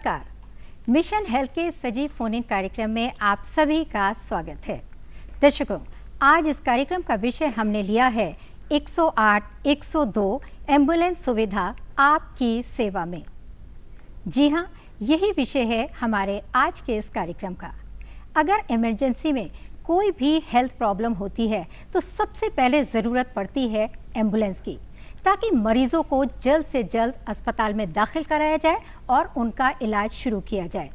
नमस्कार। Mission health के सजीव फोन इन कार्यक्रम में आप सभी का स्वागत है। दर्शकों, आज इस कार्यक्रम का विषय हमने लिया है 108, 102 एम्बुलेंस सुविधा आपकी सेवा में। जी हाँ, यही विषय है हमारे आज के इस कार्यक्रम का। अगर इमरजेंसी में कोई भी हेल्थ प्रॉब्लम होती है तो सबसे पहले ज़रूरत पड़ती है एम्बुलेंस की, ताकि मरीजों को जल्द से जल्द अस्पताल में दाखिल कराया जाए और उनका इलाज शुरू किया जाए।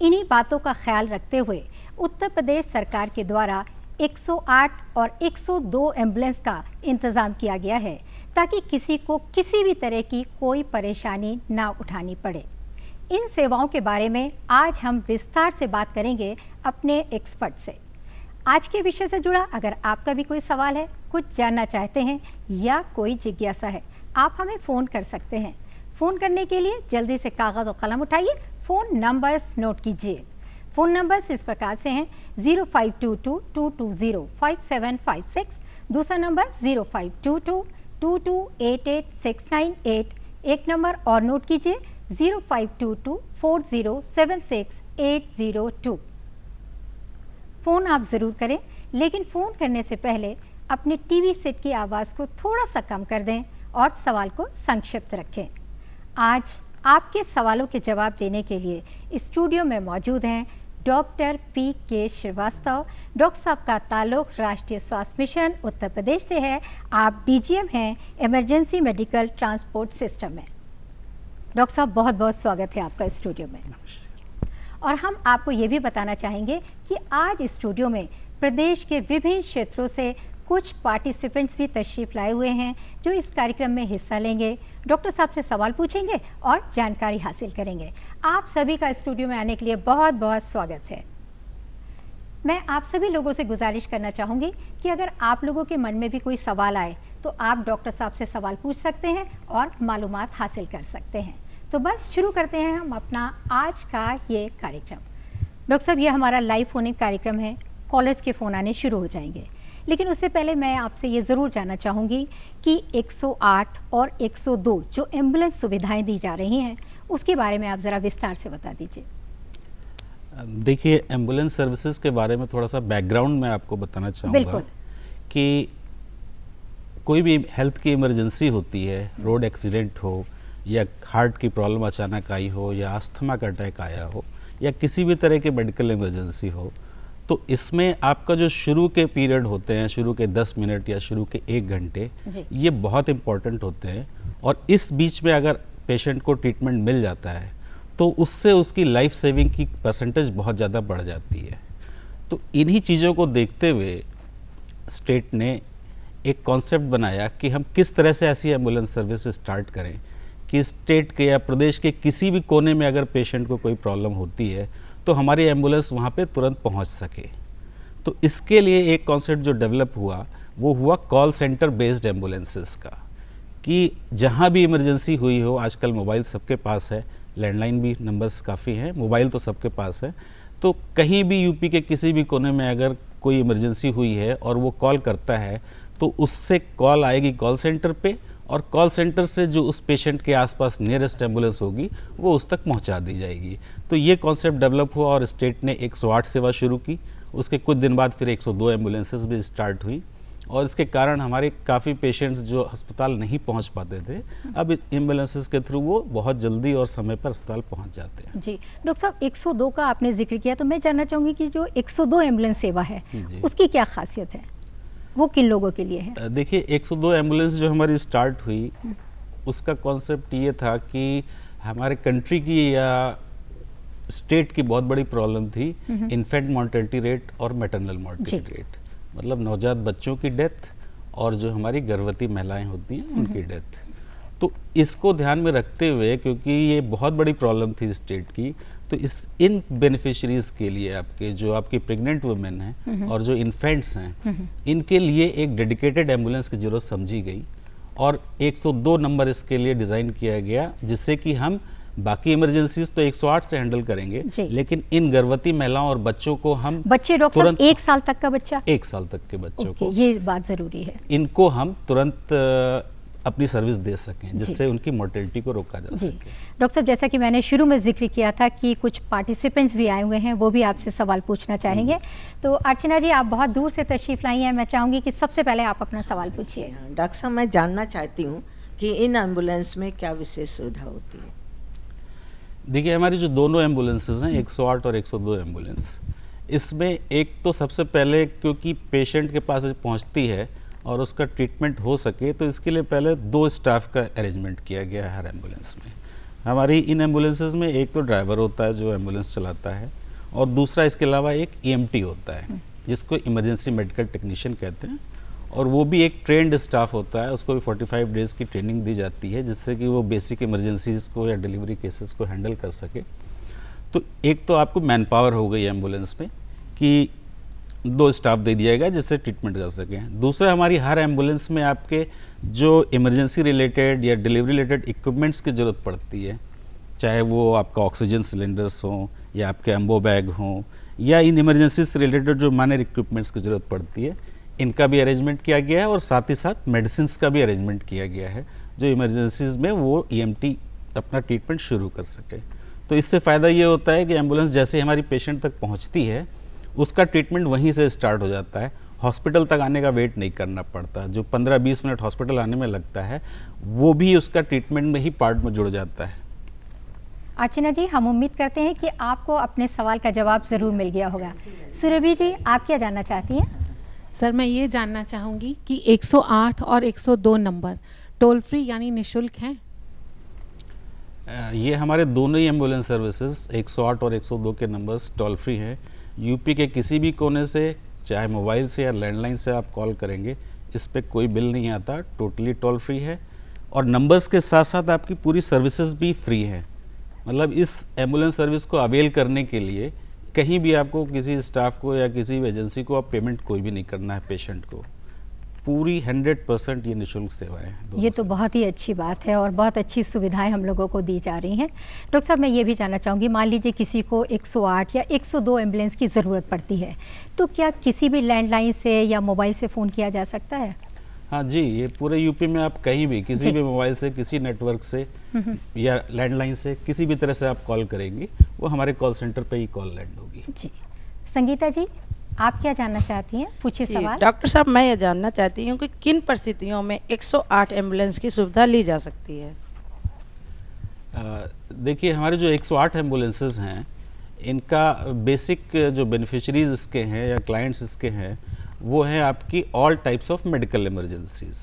इन्हीं बातों का ख्याल रखते हुए उत्तर प्रदेश सरकार के द्वारा 108 और 102 एम्बुलेंस का इंतज़ाम किया गया है, ताकि किसी को किसी भी तरह की कोई परेशानी ना उठानी पड़े। इन सेवाओं के बारे में आज हम विस्तार से बात करेंगे अपने एक्सपर्ट से। आज के विषय से जुड़ा अगर आपका भी कोई सवाल है, कुछ जानना चाहते हैं या कोई जिज्ञासा है, आप हमें फ़ोन कर सकते हैं। फ़ोन करने के लिए जल्दी से कागज़ और कलम उठाइए, फ़ोन नंबर्स नोट कीजिए। फ़ोन नंबर्स इस प्रकार से हैं 0522-220-5756, दूसरा नंबर 0522-2288-698, एक नंबर और नोट कीजिए 0522-4076-802। फ़ोन आप ज़रूर करें, लेकिन फ़ोन करने से पहले अपने टीवी सेट की आवाज़ को थोड़ा सा कम कर दें और सवाल को संक्षिप्त रखें। आज आपके सवालों के जवाब देने के लिए स्टूडियो में मौजूद हैं डॉक्टर PK श्रीवास्तव। डॉक्टर साहब का ताल्लुक़ राष्ट्रीय स्वास्थ्य मिशन उत्तर प्रदेश से है। आप DGM हैं इमरजेंसी मेडिकल ट्रांसपोर्ट सिस्टम में। डॉक्टर साहब, बहुत बहुत स्वागत है आपका स्टूडियो में। और हम आपको ये भी बताना चाहेंगे कि आज स्टूडियो में प्रदेश के विभिन्न क्षेत्रों से कुछ पार्टिसिपेंट्स भी तशरीफ़ लाए हुए हैं, जो इस कार्यक्रम में हिस्सा लेंगे, डॉक्टर साहब से सवाल पूछेंगे और जानकारी हासिल करेंगे। आप सभी का स्टूडियो में आने के लिए बहुत बहुत स्वागत है। मैं आप सभी लोगों से गुजारिश करना चाहूँगी कि अगर आप लोगों के मन में भी कोई सवाल आए तो आप डॉक्टर साहब से सवाल पूछ सकते हैं और मालूमात हासिल कर सकते हैं। तो बस शुरू करते हैं हम अपना आज का ये कार्यक्रम। डॉक्टर साहब, ये हमारा लाइव फ़ोन इन कार्यक्रम है, कॉलर्स के फ़ोन आने शुरू हो जाएंगे, लेकिन उससे पहले मैं आपसे ये ज़रूर जानना चाहूँगी कि 108 और 102 जो एम्बुलेंस सुविधाएं दी जा रही हैं, उसके बारे में आप ज़रा विस्तार से बता दीजिए। देखिए, एम्बुलेंस सर्विसेज के बारे में थोड़ा सा बैकग्राउंड मैं आपको बताना चाहूँगा कि कोई भी हेल्थ की इमरजेंसी होती है, रोड एक्सीडेंट हो या हार्ट की प्रॉब्लम अचानक आई हो या अस्थमा का अटैक आया हो या किसी भी तरह की मेडिकल इमरजेंसी हो, तो इसमें आपका जो शुरू के पीरियड होते हैं, शुरू के 10 मिनट या शुरू के 1 घंटे, ये बहुत इम्पॉर्टेंट होते हैं। और इस बीच में अगर पेशेंट को ट्रीटमेंट मिल जाता है तो उससे उसकी लाइफ सेविंग की परसेंटेज बहुत ज़्यादा बढ़ जाती है। तो इन्हीं चीज़ों को देखते हुए स्टेट ने एक कॉन्सेप्ट बनाया कि हम किस तरह से ऐसी एम्बुलेंस सर्विस स्टार्ट करें कि स्टेट के या प्रदेश के किसी भी कोने में अगर पेशेंट को कोई प्रॉब्लम होती है तो हमारी एम्बुलेंस वहाँ पे तुरंत पहुँच सके। तो इसके लिए एक कॉन्सेप्ट जो डेवलप हुआ वो हुआ कॉल सेंटर बेस्ड एम्बुलेंसेस का, कि जहाँ भी इमरजेंसी हुई हो, आजकल मोबाइल सबके पास है, लैंडलाइन भी नंबर्स काफ़ी हैं, मोबाइल तो सबके पास है, तो कहीं भी यूपी के किसी भी कोने में अगर कोई इमरजेंसी हुई है और वो कॉल करता है तो उससे कॉल आएगी कॉल सेंटर पे, और कॉल सेंटर से जो उस पेशेंट के आसपास नियरेस्ट एम्बुलेंस होगी वो उस तक पहुंचा दी जाएगी। तो ये कॉन्सेप्ट डेवलप हुआ और स्टेट ने 108 सेवा शुरू की। उसके कुछ दिन बाद फिर 102 एम्बुलेंसेस भी स्टार्ट हुई, और इसके कारण हमारे काफ़ी पेशेंट्स जो अस्पताल नहीं पहुंच पाते थे, अब एम्बुलेंसेस के थ्रू वो बहुत जल्दी और समय पर अस्पताल पहुंच जाते हैं। जी डॉक्टर साहब, 102 का आपने जिक्र किया, तो मैं जानना चाहूँगी कि जो 102 एम्बुलेंस सेवा है उसकी क्या खासियत है, वो किन लोगों के लिए है? देखिए, 102 एम्बुलेंस जो हमारी स्टार्ट हुई उसका कॉन्सेप्ट ये था कि हमारे कंट्री की या स्टेट की बहुत बड़ी प्रॉब्लम थी इन्फेंट मॉर्टेलिटी रेट और मैटरनल मॉर्टेलिटी रेट, मतलब नवजात बच्चों की डेथ और जो हमारी गर्भवती महिलाएं होती हैं उनकी डेथ। तो इसको ध्यान में रखते हुए, क्योंकि ये बहुत बड़ी प्रॉब्लम थी स्टेट की, तो इन बेनिफिशरीज़ के लिए जो आपकी प्रेग्नेंट वुमेन हैं और जो इन्फेंट्स हैं, इनके लिए एक डेडिकेटेड एम्बुलेंस की ज़रूरत समझी गई और 102 नंबर इसके लिए डिज़ाइन किया गया, जिससे कि हम बाकी इमरजेंसीज तो 108 से हैंडल करेंगे, लेकिन इन गर्भवती महिलाओं और बच्चों को हम डॉक्टर 1 साल तक का बच्चा, 1 साल तक के बच्चों को, ये बात ज़रूरी है, इनको हम तुरंत अपनी सर्विस दे सकें, जिससे उनकी मोर्टेलिटी को रोका जा सके। डॉक्टर साहब, जैसा कि मैंने शुरू में जिक्र किया था कि कुछ पार्टिसिपेंट्स भी आए हुए हैं, वो भी आपसे सवाल पूछना चाहेंगे। तो अर्चना जी, आप बहुत दूर से तशरीफ़ लाई हैं, मैं चाहूँगी कि सबसे पहले आप अपना सवाल पूछिए। डॉक्टर साहब, मैं जानना चाहती हूँ कि इन एम्बुलेंस में क्या विशेष सुविधा होती है? देखिए, हमारी जो दोनों एम्बुलेंसेज हैं, 108 और 102 एम्बुलेंस, इसमें एक तो सबसे पहले क्योंकि पेशेंट के पास पहुंचती है और उसका ट्रीटमेंट हो सके, तो इसके लिए पहले 2 स्टाफ का अरेंजमेंट किया गया है हर एम्बुलेंस में। हमारी इन एम्बुलेंसेज में एक तो ड्राइवर होता है जो एम्बुलेंस चलाता है, और दूसरा इसके अलावा एक EMT होता है जिसको इमरजेंसी मेडिकल टेक्नीशियन कहते हैं, और वो भी एक ट्रेंड स्टाफ होता है। उसको भी 45 डेज़ की ट्रेनिंग दी जाती है जिससे कि वो बेसिक इमरजेंसीज को या डिलीवरी केसेस को हैंडल कर सके। तो एक तो आपको मैन पावर हो गई एम्बुलेंस में कि 2 स्टाफ दे दिया गया जिससे ट्रीटमेंट कर सकें। दूसरा, हमारी हर एम्बुलेंस में आपके जो इमरजेंसी रिलेटेड या डिलीवरी रिलेटेड इक्विपमेंट्स की ज़रूरत पड़ती है, चाहे वो आपका ऑक्सीजन सिलेंडर्स हों या आपके एम्बो बैग हों या इन इमरजेंसी से रिलेटेड जो माइनर इक्विपमेंट्स की ज़रूरत पड़ती है, इनका भी अरेंजमेंट किया गया है। और साथ ही साथ मेडिसिन्स का भी अरेंजमेंट किया गया है जो इमरजेंसीज में वो EMT अपना ट्रीटमेंट शुरू कर सके। तो इससे फ़ायदा ये होता है कि एम्बुलेंस जैसे हमारी पेशेंट तक पहुंचती है, उसका ट्रीटमेंट वहीं से स्टार्ट हो जाता है। हॉस्पिटल तक आने का वेट नहीं करना पड़ता। जो 15-20 मिनट हॉस्पिटल आने में लगता है, वो भी उसका ट्रीटमेंट में ही पार्ट में जुड़ जाता है। अर्चना जी, हम उम्मीद करते हैं कि आपको अपने सवाल का जवाब ज़रूर मिल गया होगा। सुरभि जी, आप क्या जानना चाहती हैं? सर, मैं ये जानना चाहूँगी कि 108 और 102 नंबर टोल फ्री यानी निःशुल्क हैं? ये हमारे दोनों ही एम्बुलेंस सर्विसेज 108 और 102 के नंबर्स टोल फ्री हैं। यूपी के किसी भी कोने से, चाहे मोबाइल से या लैंडलाइन से आप कॉल करेंगे, इस पे कोई बिल नहीं आता, टोटली टोल फ्री है। और नंबर्स के साथ साथ आपकी पूरी सर्विसेज भी फ्री हैं। मतलब इस एम्बुलेंस सर्विस को अवेल करने के लिए कहीं भी आपको किसी स्टाफ को या किसी भी एजेंसी को आप पेमेंट कोई भी नहीं करना है। पेशेंट को पूरी 100% ये निःशुल्क सेवाएं हैं। ये तो बहुत ही अच्छी बात है और बहुत अच्छी सुविधाएं हम लोगों को दी जा रही हैं। डॉक्टर साहब, मैं ये भी जानना चाहूँगी, मान लीजिए किसी को 108 या 102 एम्बुलेंस की ज़रूरत पड़ती है, तो क्या किसी भी लैंडलाइन से या मोबाइल से फ़ोन किया जा सकता है? हाँ जी, ये पूरे यूपी में आप कहीं भी किसी भी मोबाइल से, किसी नेटवर्क से या लैंडलाइन से, किसी भी तरह से आप कॉल करेंगी, वो हमारे कॉल सेंटर पे ही कॉल लैंड होगी। जी। संगीता जी, आप क्या जानना चाहती हैं? पूछिए सवाल। डॉक्टर साहब, मैं ये जानना चाहती हूँ कि किन परिस्थितियों में 108 एम्बुलेंस की सुविधा ली जा सकती है? देखिए, हमारे जो 108 एम्बुलेंसेज हैं, इनका बेसिक जो बेनिफिशरीज इसके हैं या क्लाइंट्स इसके हैं, वो हैं आपकी all types of medical emergencies.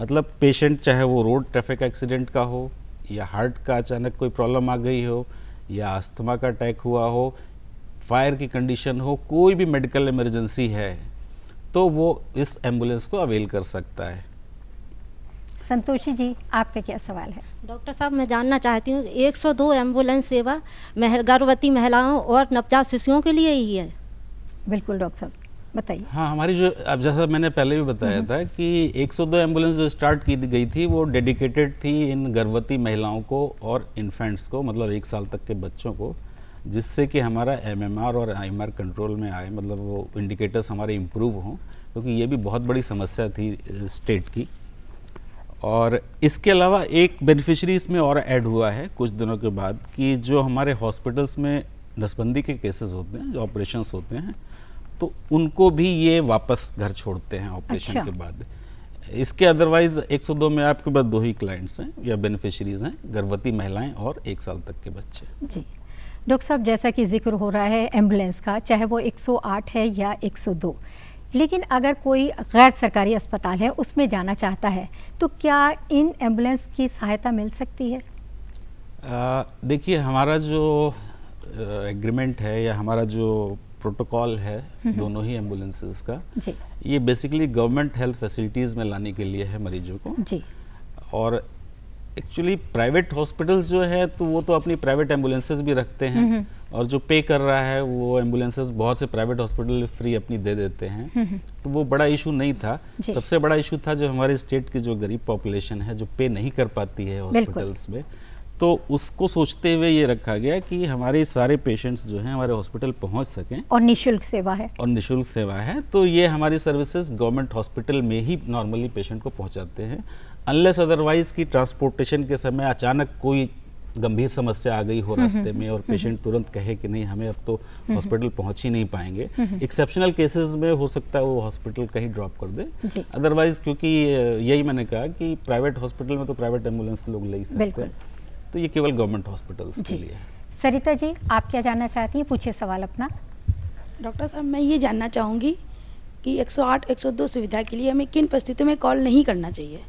मतलब पेशेंट चाहे वो रोड ट्रैफिक एक्सीडेंट का हो, या हार्ट का अचानक कोई प्रॉब्लम आ गई हो, या अस्थमा का अटैक हुआ हो, फायर की कंडीशन हो, कोई भी मेडिकल इमरजेंसी है तो वो इस एम्बुलेंस को अवेल कर सकता है। संतोषी जी, आपका क्या सवाल है? डॉक्टर साहब, मैं जानना चाहती हूँ 102 एम्बुलेंस सेवा गर्भवती महिलाओं और नवजात शिशुओं के लिए ही है? बिल्कुल डॉक्टर साहब, बताइए। हाँ, हमारी जो, अब जैसा मैंने पहले भी बताया था कि 102 एम्बुलेंस जो स्टार्ट की गई थी, वो डेडिकेटेड थी इन गर्भवती महिलाओं को और इन्फेंट्स को, मतलब 1 साल तक के बच्चों को, जिससे कि हमारा MMR और IMR कंट्रोल में आए, मतलब वो इंडिकेटर्स हमारे इम्प्रूव हों, क्योंकि ये भी बहुत बड़ी समस्या थी स्टेट की। और इसके अलावा एक बेनिफिशरी इसमें और ऐड हुआ है कुछ दिनों के बाद, कि जो हमारे हॉस्पिटल्स में नसबंदी के केसेस होते हैं, जो ऑपरेशंस होते हैं, तो उनको भी ये वापस घर छोड़ते हैं ऑपरेशन के बाद। इसके अदरवाइज 102 में आपके पास 2 ही क्लाइंट्स हैं या बेनिफिशरीज हैं, गर्भवती महिलाएं और 1 साल तक के बच्चे। जी डॉक्टर साहब, जैसा कि जिक्र हो रहा है एम्बुलेंस का, चाहे वो 108 है या 102, लेकिन अगर कोई गैर सरकारी अस्पताल है उसमें जाना चाहता है, तो क्या इन एम्बुलेंस की सहायता मिल सकती है? देखिए, हमारा जो एग्रीमेंट है या हमारा जो प्रोटोकॉल है दोनों ही एम्बुलेंसेस का, जी, ये बेसिकली गवर्नमेंट हेल्थ फैसिलिटीज़ में लाने के लिए है मरीजों को। जी। और एक्चुअली प्राइवेट हॉस्पिटल्स जो है, तो वो तो अपनी प्राइवेट एम्बुलेंसेस भी रखते हैं, और जो पे कर रहा है वो एम्बुलेंसेस बहुत से प्राइवेट हॉस्पिटल फ्री अपनी दे देते हैं, तो वो बड़ा इशू नहीं था। सबसे बड़ा इशू था जो हमारे स्टेट की जो गरीब पॉपुलेशन है, जो पे नहीं कर पाती है हॉस्पिटल्स में, तो उसको सोचते हुए ये रखा गया कि हमारे सारे पेशेंट्स जो हैं हमारे हॉस्पिटल पहुंच सकें, और निःशुल्क सेवा है। और निःशुल्क सेवा है। तो ये हमारी सर्विसेज गवर्नमेंट हॉस्पिटल में ही नॉर्मली पेशेंट को पहुंचाते हैं, अनलेस अदरवाइज की ट्रांसपोर्टेशन के समय अचानक कोई गंभीर समस्या आ गई हो रास्ते में और पेशेंट तुरंत कहे कि नहीं हमें अब तो हॉस्पिटल पहुंच ही नहीं पाएंगे, एक्सेप्शनल केसेस में हो सकता है वो हॉस्पिटल कहीं ड्रॉप कर दे। अदरवाइज क्योंकि यही मैंने कहा कि प्राइवेट हॉस्पिटल में तो प्राइवेट एम्बुलेंस लोग ले ही सकते हैं, तो ये केवल गवर्नमेंट हॉस्पिटल्स के लिए है। सरिता जी, आप क्या जानना चाहती हैं? पूछिए सवाल अपना। डॉक्टर साहब, मैं ये जानना चाहूँगी कि 108, 102 सुविधा के लिए हमें किन परिस्थितियों में कॉल नहीं करना चाहिए?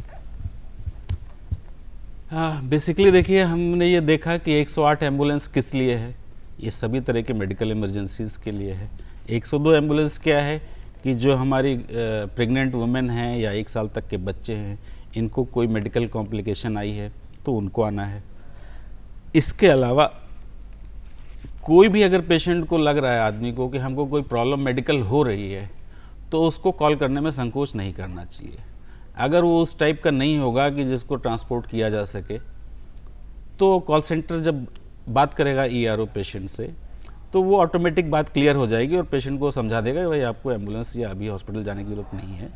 बेसिकली देखिए, हमने ये देखा कि 108 एम्बुलेंस किस लिए है, ये सभी तरह के मेडिकल इमरजेंसीज के लिए है। 102 एम्बुलेंस क्या है कि जो हमारी प्रेग्नेंट वुमेन हैं या 1 साल तक के बच्चे हैं, इनको कोई मेडिकल कॉम्प्लिकेशन आई है तो उनको आना है। इसके अलावा कोई भी अगर पेशेंट को लग रहा है आदमी को कि हमको कोई प्रॉब्लम मेडिकल हो रही है, तो उसको कॉल करने में संकोच नहीं करना चाहिए। अगर वो उस टाइप का नहीं होगा कि जिसको ट्रांसपोर्ट किया जा सके, तो कॉल सेंटर जब बात करेगा ERO पेशेंट से, तो वो ऑटोमेटिक बात क्लियर हो जाएगी और पेशेंट को समझा देगा कि भाई आपको एम्बुलेंस या अभी हॉस्पिटल जाने की जरूरत नहीं है।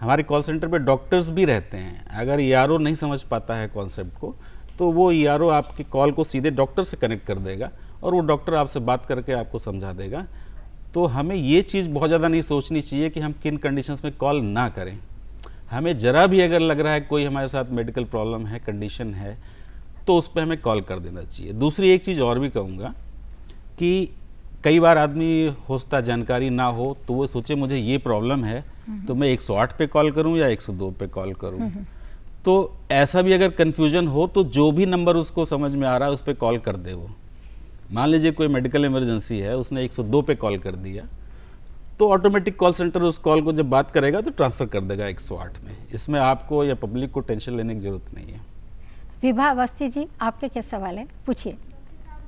हमारे कॉल सेंटर पे डॉक्टर्स भी रहते हैं। अगर ERO नहीं समझ पाता है कॉन्सेप्ट को, तो वो ERO आपकी कॉल को सीधे डॉक्टर से कनेक्ट कर देगा और वो डॉक्टर आपसे बात करके आपको समझा देगा। तो हमें ये चीज़ बहुत ज़्यादा नहीं सोचनी चाहिए कि हम किन कंडीशंस में कॉल ना करें। हमें ज़रा भी अगर लग रहा है कोई हमारे साथ मेडिकल प्रॉब्लम है, कंडीशन है, तो उस पर हमें कॉल कर देना चाहिए। दूसरी एक चीज़ और भी कहूँगा कि कई बार आदमी होता जानकारी ना हो तो वो सोचे मुझे ये प्रॉब्लम है तो मैं 108 पे कॉल करूं या 102 पे कॉल करूं। तो ऐसा भी अगर कन्फ्यूजन हो तो जो भी नंबर उसको समझ में आ रहा है उस पर कॉल कर दे। वो मान लीजिए कोई मेडिकल इमरजेंसी है, उसने 102 पे कॉल कर दिया, तो ऑटोमेटिक कॉल सेंटर उस कॉल को जब बात करेगा तो ट्रांसफ़र कर देगा 108 में। इसमें आपको या पब्लिक को टेंशन लेने की ज़रूरत नहीं है। विभा अवस्थी जी, आपके क्या सवाल है? पूछिए।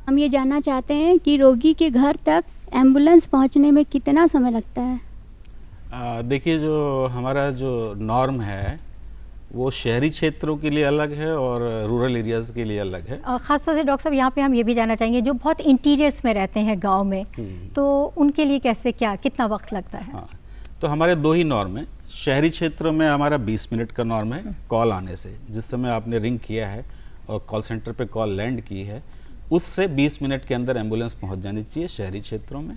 हम ये जानना चाहते हैं कि रोगी के घर तक एम्बुलेंस पहुंचने में कितना समय लगता है? देखिए, जो हमारा जो नॉर्म है वो शहरी क्षेत्रों के लिए अलग है और रूरल एरियाज़ के लिए अलग है। ख़ासतौर से डॉक्टर साहब यहाँ पे हम ये भी जानना चाहेंगे जो बहुत इंटीरियर्स में रहते हैं गांव में, तो उनके लिए कैसे क्या कितना वक्त लगता है? हाँ, तो हमारे 2 ही नॉर्म हैं। शहरी क्षेत्रों में हमारा 20 मिनट का नॉर्म है कॉल आने से, जिस समय आपने रिंग किया है और कॉल सेंटर पे कॉल लैंड की है, उससे 20 मिनट के अंदर एम्बुलेंस पहुंच जानी चाहिए शहरी क्षेत्रों में।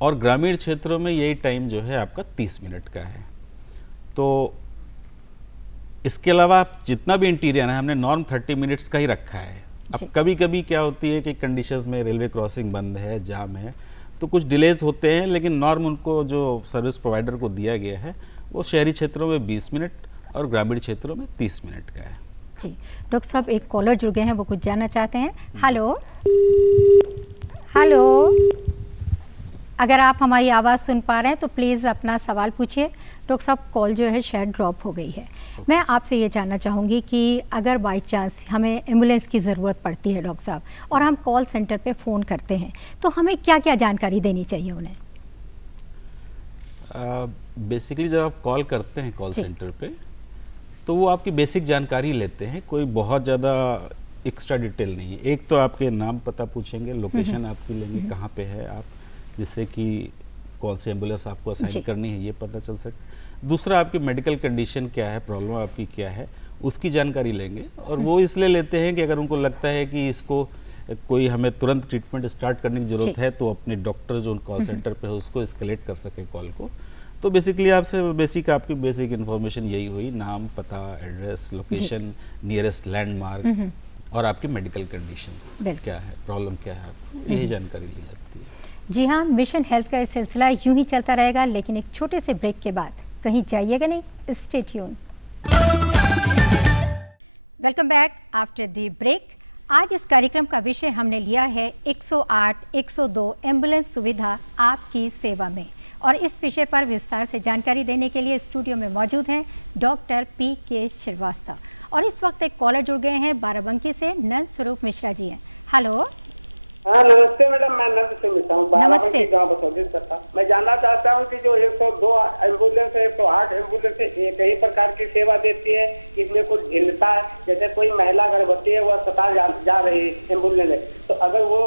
और ग्रामीण क्षेत्रों में यही टाइम जो है आपका 30 मिनट का है। तो इसके अलावा आप जितना भी इंटीरियर है, हमने नॉर्म 30 मिनट्स का ही रखा है। अब कभी कभी क्या होती है कि कंडीशंस में रेलवे क्रॉसिंग बंद है, जाम है, तो कुछ डिलेज होते हैं, लेकिन नॉर्म उनको जो सर्विस प्रोवाइडर को दिया गया है वो शहरी क्षेत्रों में 20 मिनट और ग्रामीण क्षेत्रों में 30 मिनट का है। जी डॉक्टर साहब, एक कॉलर जुड़ गए हैं, वो कुछ जानना चाहते हैं। हेलो हेलो, अगर आप हमारी आवाज़ सुन पा रहे हैं तो प्लीज़ अपना सवाल पूछिए। डॉक्टर साहब, कॉल जो है शायद ड्रॉप हो गई है। मैं आपसे ये जानना चाहूँगी कि अगर बाई चांस हमें एम्बुलेंस की ज़रूरत पड़ती है डॉक्टर साहब, और हम कॉल सेंटर पे फ़ोन करते हैं, तो हमें क्या क्या जानकारी देनी चाहिए उन्हें? बेसिकली जब आप कॉल करते हैं कॉल सेंटर पे, तो वो आपकी बेसिक जानकारी लेते हैं, कोई बहुत ज़्यादा एक्स्ट्रा डिटेल नहीं है। एक तो आपके नाम पता पूछेंगे, लोकेशन आपकी लेंगे, कहाँ पे है आप, जिससे कि कौन सी एम्बुलेंस आपको असाइन करनी है ये पता चल सके। दूसरा, आपकी मेडिकल कंडीशन क्या है, प्रॉब्लम आपकी क्या है, उसकी जानकारी लेंगे। और वो इसलिए लेते हैं कि अगर उनको लगता है कि इसको कोई हमें तुरंत ट्रीटमेंट स्टार्ट करने की ज़रूरत है, तो अपने डॉक्टर जो कॉल सेंटर पे है उसको एस्केलेट कर सके कॉल को। तो बेसिकली आपसे बेसिक आपकी बेसिक इन्फॉर्मेशन यही हुई, नाम, पता, एड्रेस, लोकेशन, नियरेस्ट लैंडमार्क और आपकी मेडिकल कंडीशंस क्या है, प्रॉब्लम क्या है, आपको यही जानकारी ली जाती है। जी हाँ, मिशन हेल्थ का ये सिलसिला यूं ही चलता रहेगा, लेकिन एक छोटे से ब्रेक के बाद कहीं जाइएगा नहीं, stay tune. Welcome back after the break. आज इस कार्यक्रम का विषय हमने लिया है 108, 102 एम्बुलेंस सुविधा आपकी सेवा में, और इस विषय पर विस्तार से जानकारी देने के लिए स्टूडियो में मौजूद हैं डॉक्टर PK श्रीवास्तव। और इस वक्त एक कॉलर जुड़ गए हैं बाराबंकी से, नंद स्वरूप मिश्रा जी हैं। हेलो हाँ नमस्ते मैडम, मैं नंद सिंह मिश्रा हूँ, नमस्ते। गाँव बसौली का। मैं जानना चाहता हूँ कि जो 102 एम्बुलेंस है, 108 एम्बुलेंस एक ही प्रकार की सेवा देती है, इसमें कुछ भिन्नता है? जैसे कोई महिला गर्भवती है, वो अस्पताल जा रही है एम्बुलेंस है, तो अगर वो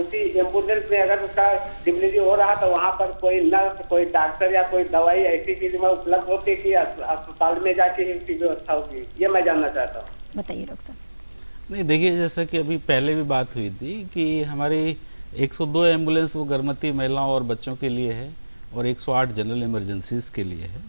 उसी एम्बुलेंस में अगर उसका डिलीवरी हो रहा तो वहाँ पर कोई नर्स, कोई डॉक्टर या कोई दवाई ऐसी चीज में उपलब्ध होती है कि अस्पताल में जाके इसकी व्यवस्था होगी? ये मैं जानना चाहता हूँ। बताइए डॉक्टर साहब। नहीं देखिए, जैसा कि अभी पहले भी बात हुई थी कि हमारी 102 एम्बुलेंस वो गर्भवती महिलाओं और बच्चों के लिए है और 108 जनरल इमरजेंसीज के लिए है।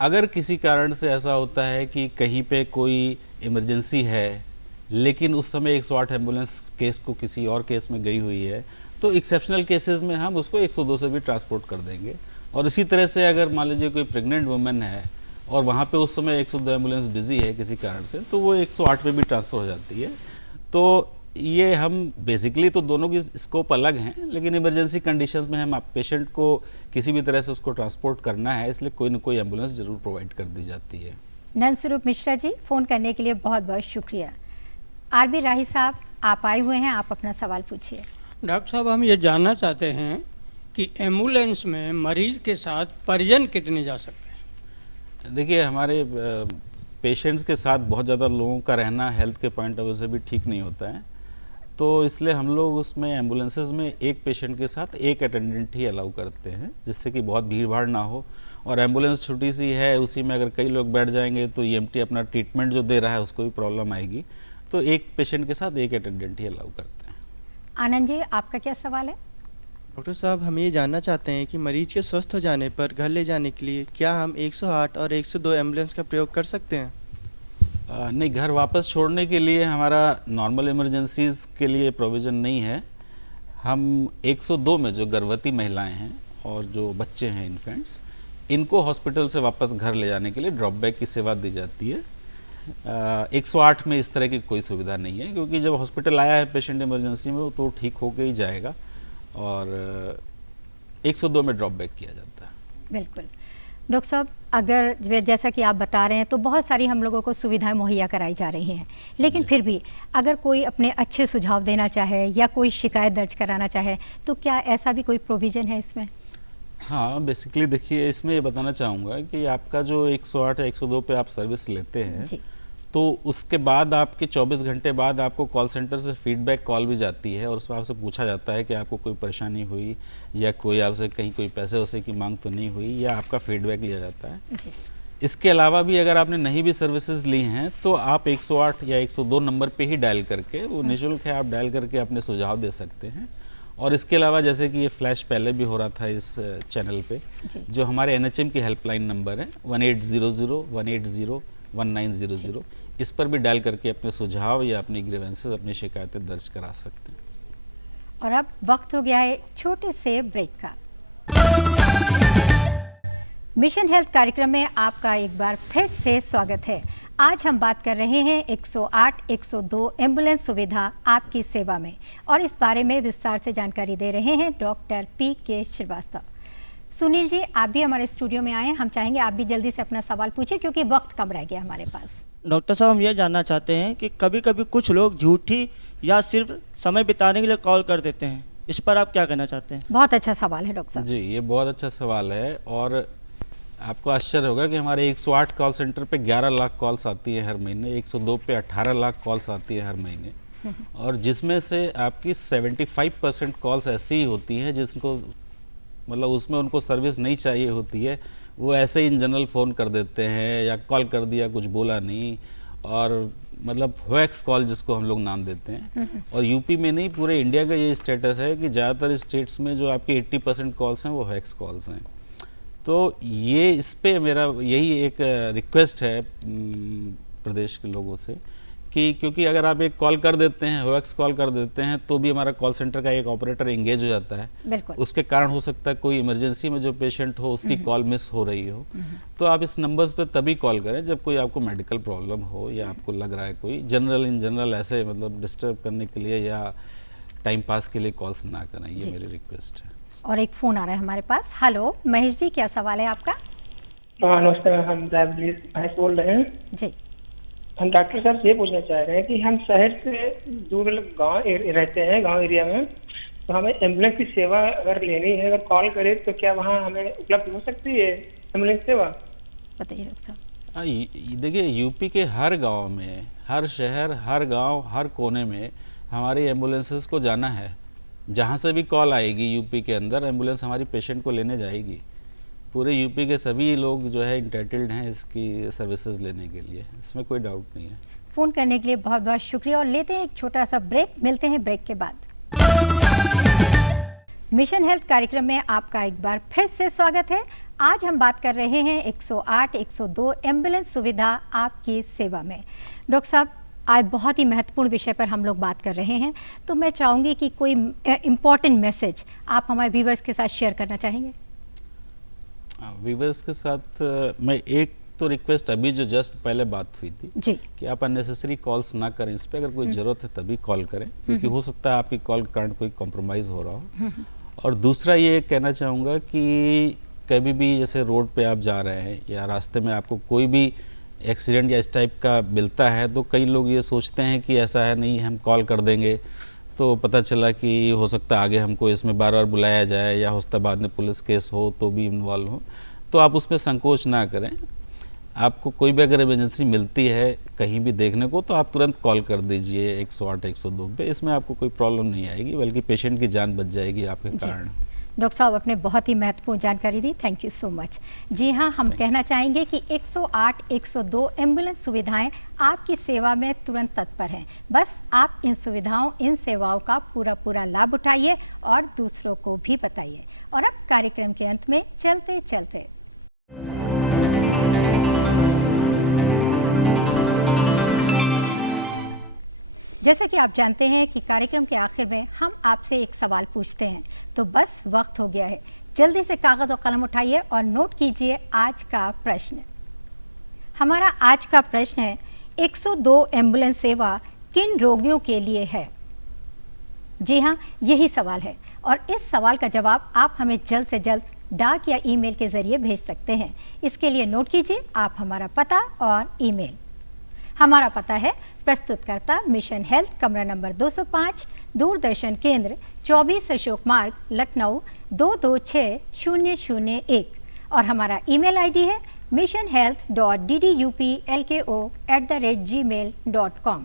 अगर किसी कारण से ऐसा होता है कि कहीं पे कोई इमरजेंसी है लेकिन उस समय 108 एम्बुलेंस केस को किसी और केस में गई हुई है, तो एक्सेप्शनल केसेस में हम उसको 102 से भी ट्रांसपोर्ट कर देंगे। और इसी तरह से अगर मान लीजिए कोई प्रेग्नेंट वुमेन है और वहाँ पे उस समय 102 एम्बुलेंस बिजी है किसी कारण से, तो वो 108 पे भी ट्रांसफ़र हो जाती है। तो ये हम बेसिकली तो दोनों की स्कोप अलग हैं, लेकिन इमरजेंसी कंडीशंस में हम पेशेंट को किसी भी तरह से उसको ट्रांसपोर्ट करना है, इसलिए कोई न कोई एम्बुलेंस जरूर प्रोवाइड कर दी जाती है। नंद स्वरूप मिश्रा जी, फ़ोन करने के लिए बहुत बहुत शुक्रिया। आरबी राही साहब, आप आए हुए हैं, आप अपना सवाल पूछिए। डॉक्टर साहब, हम ये जानना चाहते हैं कि एम्बुलेंस में मरीज के साथ परिजन कितने जा सकते हैं? देखिए, हमारे पेशेंट्स के साथ बहुत ज़्यादा लोगों का रहना हेल्थ के पॉइंट ऑफ व्यू से भी ठीक नहीं होता है, तो इसलिए हम लोग उसमें एम्बुलेंसेस में एक पेशेंट के साथ एक अटेंडेंट ही अलाउ करते हैं, जिससे कि बहुत भीड़ भाड़ ना हो। और एम्बुलेंस छोटी सी है, उसी में अगर कई लोग बैठ जाएंगे तो ईएमटी अपना ट्रीटमेंट जो दे रहा है उसको भी प्रॉब्लम आएगी, तो एक पेशेंट के साथ एक अटेंडेंट ही अलाउ करते हैं। आनंद जी, आपका क्या सवाल है? डॉक्टर साहब, हम ये जानना चाहते हैं कि मरीज के स्वस्थ हो जाने पर घर ले जाने के लिए क्या हम 108 और 102 एम्बुलेंस का प्रयोग कर सकते हैं? नहीं, घर वापस छोड़ने के लिए हमारा नॉर्मल इमरजेंसीज़ के लिए प्रोविज़न नहीं है। हम 102 में जो गर्भवती महिलाएं हैं और जो बच्चे हैं इन्फेंट्स, इनको हॉस्पिटल से वापस घर ले जाने के लिए ड्रॉप बैक की सेवा दी जाती है। 108 में इस तरह की कोई सुविधा नहीं है, क्योंकि जब हॉस्पिटल आया है पेशेंट इमरजेंसी में तो ठीक होके ही जाएगा और 102 में ड्रॉप बैक किया जाता है। बिल्कुल डॉक्टर साहब, अगर जैसा कि आप बता रहे हैं तो बहुत सारी हम लोगों को सुविधाएं मुहैया कराई जा रही हैं, लेकिन फिर भी अगर कोई अपने अच्छे सुझाव देना चाहे या कोई शिकायत दर्ज कराना चाहे तो क्या ऐसा भी कोई प्रोविज़न है इसमें? हाँ, बेसिकली देखिए, इसमें ये बताना चाहूँगा कि आपका जो 108 या 102 पे आप सर्विस लेते हैं जी। तो उसके बाद आपके 24 घंटे बाद आपको कॉल सेंटर से फीडबैक कॉल भी जाती है और उसमें आपसे पूछा जाता है कि आपको कोई परेशानी हुई या कोई आपसे कहीं कोई पैसे वैसे की मांग तो नहीं हुई, या आपका फीडबैक लिया जाता है। जी। इसके अलावा भी अगर आपने नहीं भी सर्विसेज ली हैं तो आप 108 या 102 नंबर पे ही डायल करके, वो निःशुल्क है, आप डायल करके अपने सुझाव दे सकते हैं। और इसके अलावा जैसे कि ये फ्लैश पहले भी हो रहा था इस चैनल पे, जो हमारे NHM की हेल्पलाइन नंबर है 1800-180-1900, इस पर भी डायल करके अपने सुझाव या अपनी ग्रीवेंसेस, अपनी शिकायतें दर्ज करा सकते हैं। और अब वक्त हो गया है छोटे से ब्रेक का। मिशन हेल्थ कार्यक्रम में आपका एक बार फिर से स्वागत है। आज हम बात कर रहे हैं 108, 102 एम्बुलेंस सुविधा आपकी सेवा में, और इस बारे में विस्तार से जानकारी दे रहे हैं डॉक्टर PK श्रीवास्तव। सुनील जी, आप भी हमारे स्टूडियो में आए हैं, हम चाहेंगे आप भी जल्दी से अपना सवाल पूछें क्योंकि वक्त कम रह गया हमारे पास। डॉक्टर साहब, हम ये जानना चाहते हैं कि कभी कभी कुछ लोग झूठी या सिर्फ समय बिताने के लिए कॉल कर देते हैं, इस पर आप क्या कहना चाहते हैं? बहुत अच्छा सवाल है डॉक्टर साहब। जी, ये बहुत अच्छा सवाल है, और आपको आश्चर्य होगा कि हमारे 108 कॉल सेंटर पे 11 लाख कॉल्स आती हैं हर महीने, 102 पे 18 लाख कॉल्स आती हैं हर महीने, और जिसमें से आपकी 75% कॉल्स ऐसी ही होती हैं जिसको मतलब उसमें उनको सर्विस नहीं चाहिए होती है, वो ऐसे ही इन जनरल फ़ोन कर देते हैं या कॉल कर दिया, कुछ बोला नहीं, और मतलब होएक्स कॉल जिसको हम लोग नाम देते हैं। और यूपी में नहीं, पूरे इंडिया का ये स्टेटस है कि ज़्यादातर स्टेट्स में जो आपकी 80% कॉल्स हैं वो होएक्स कॉल्स हैं। तो ये इस पे मेरा यही एक रिक्वेस्ट है प्रदेश के लोगों से कि क्योंकि अगर आप एक कॉल कर देते हैं, होएक्स कॉल कर देते हैं, तो भी हमारा कॉल सेंटर का एक ऑपरेटर एंगेज हो जाता है। उसके कारण हो सकता है कोई इमरजेंसी में जो पेशेंट हो उसकी कॉल मिस हो रही हो। तो आप इस नंबर्स पे तभी कॉल करें जब कोई आपको मेडिकल प्रॉब्लम हो या आपको लग रहा है कोई इन जनरल ऐसे मतलब डिस्टर्ब करने के लिए या टाइम पास के लिए कॉल्स ना करें, ये मेरी रिक्वेस्ट है। और एक फ़ोन आ रहा है हमारे पास। हेलो महेश जी, क्या सवाल है आपका? हाँ नमस्ते, हम महेश बोल रहे हैं जी। हम डॉक्टर साहब से ये पूछना चाह रहे हैं कि हम शहर से दूर गांव रहते हैं, गांव एरिया में, तो हमें एम्बुलेंस की सेवा अगर लेनी है, अगर कॉल करें तो क्या वहाँ हमें उपलब्ध हो सकती है एम्बुलेंस सेवा? बताइए डॉक्टर साहब। देखिए, यूपी के हर गांव में, हर शहर, हर गांव, हर कोने में हमारी एम्बुलेंसेस को जाना है। जहां से भी कॉल आएगी यूपी के अंदर, एम्बुलेंस हमारी पेशेंट को लेने जाएगी। पूरे यूपी के सभी लोग जो है इंटाइटल्ड हैं इसकी सर्विसेज लेने के लिए, इसमें कोई डाउट नहीं है। फ़ोन करने के लिए बहुत बहुत शुक्रिया और लेते हैं एक छोटा सा ब्रेक। मिलते हैं ब्रेक के बाद। मिशन हेल्थ कार्यक्रम में आपका एक बार फिर से स्वागत है। आज हम बात कर रहे हैं 108, 102 एम्बुलेंस सुविधा आपकी सेवा में। डॉक्टर साहब, आज बहुत ही महत्वपूर्ण विषय पर हम लोग बात कर रहे हैं, तो मैं चाहूँगी कि कोई इम्पोर्टेंट मैसेज आप हमारे व्यूवर्स के साथ शेयर करना चाहेंगे? व्यूवर्स के साथ मैं एक तो रिक्वेस्ट, अभी जो जस्ट पहले बात हुई थी जी, कि आप अननेसेसरी कॉल्स ना करें इस पर। अगर कोई ज़रूरत है तभी कॉल करें, क्योंकि हो सकता है आपकी कॉल के कारण कोई कॉम्प्रोमाइज़ हो रहा हो। और दूसरा ये कहना चाहूँगा कि कभी भी जैसे रोड पे आप जा रहे हैं या रास्ते में आपको कोई भी एक्सीडेंट या इस टाइप का मिलता है, तो कई लोग ये सोचते हैं कि ऐसा है नहीं, हम कॉल कर देंगे तो पता चला कि हो सकता है आगे हमको इसमें बार बार बुलाया जाए, या हो सकता है बाद में पुलिस केस हो तो भी इन्वॉल्व हो। तो आप उसमें संकोच ना करें। आपको कोई भी अगर इमरजेंसी मिलती है कहीं भी देखने को, तो आप तुरंत कॉल कर दीजिए 108, 102 पे। इसमें आपको कोई प्रॉब्लम नहीं आएगी, बल्कि पेशेंट की जान बच जाएगी आपके कारण। डॉक्टर साहब, आपने बहुत ही महत्वपूर्ण जानकारी दी, थैंक यू सो मच। जी हाँ, हम कहना चाहेंगे कि 108, 102 एम्बुलेंस सुविधाएं आपकी सेवा में तुरंत तत्पर हैं। बस आप इन सुविधाओं, इन सेवाओं का पूरा लाभ उठाइए और दूसरों को भी बताइए। और अब कार्यक्रम के अंत में चलते चलते जैसे कि आप जानते हैं कि कार्यक्रम के आखिर में हम आपसे एक सवाल पूछते हैं, तो बस वक्त हो गया है। जल्दी से कागज़ और कलम उठाइए और नोट कीजिए आज का प्रश्न। हमारा आज का प्रश्न है, 102 एम्बुलेंस सेवा किन रोगियों के लिए है? जी हाँ, यही सवाल है और इस सवाल का जवाब आप हमें जल्द से जल्द डाक या ईमेल के ज़रिए भेज सकते हैं। इसके लिए नोट कीजिए आप हमारा पता और ईमेल। हमारा पता है प्रस्तुतकर्ता मिशन हेल्थ, कमरा नंबर 205, दूरदर्शन केंद्र, 24 अशोक मार्ग, लखनऊ 226001। और हमारा ईमेल आईडी है missionhealth.ddupLKO@gmail.com।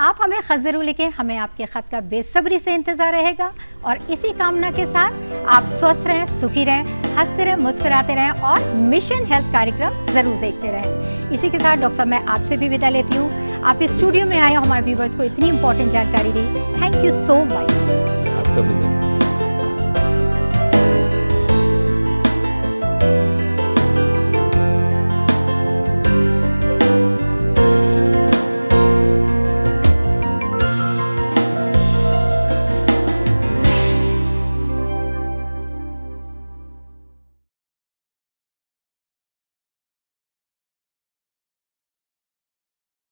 आप हमें खत ज़रूर लिखें, हमें आपके खत का बेसब्री से इंतज़ार रहेगा। और इसी कामना के साथ आप स्वस्थ रहें, सुखी रहें, हंसते रहें, मुस्कुराते रहें और मिशन हेल्थ कार्यक्रम ज़रूर देखते रहें। इसी के साथ डॉक्टर साहब, मैं आपसे भी विदा लेती हूँ। आप इस स्टूडियो में आए, हमारे व्यूवर्स को इतनी इंपॉर्टेंट जानकारी दी, थैंक यू सो मच। आपका भी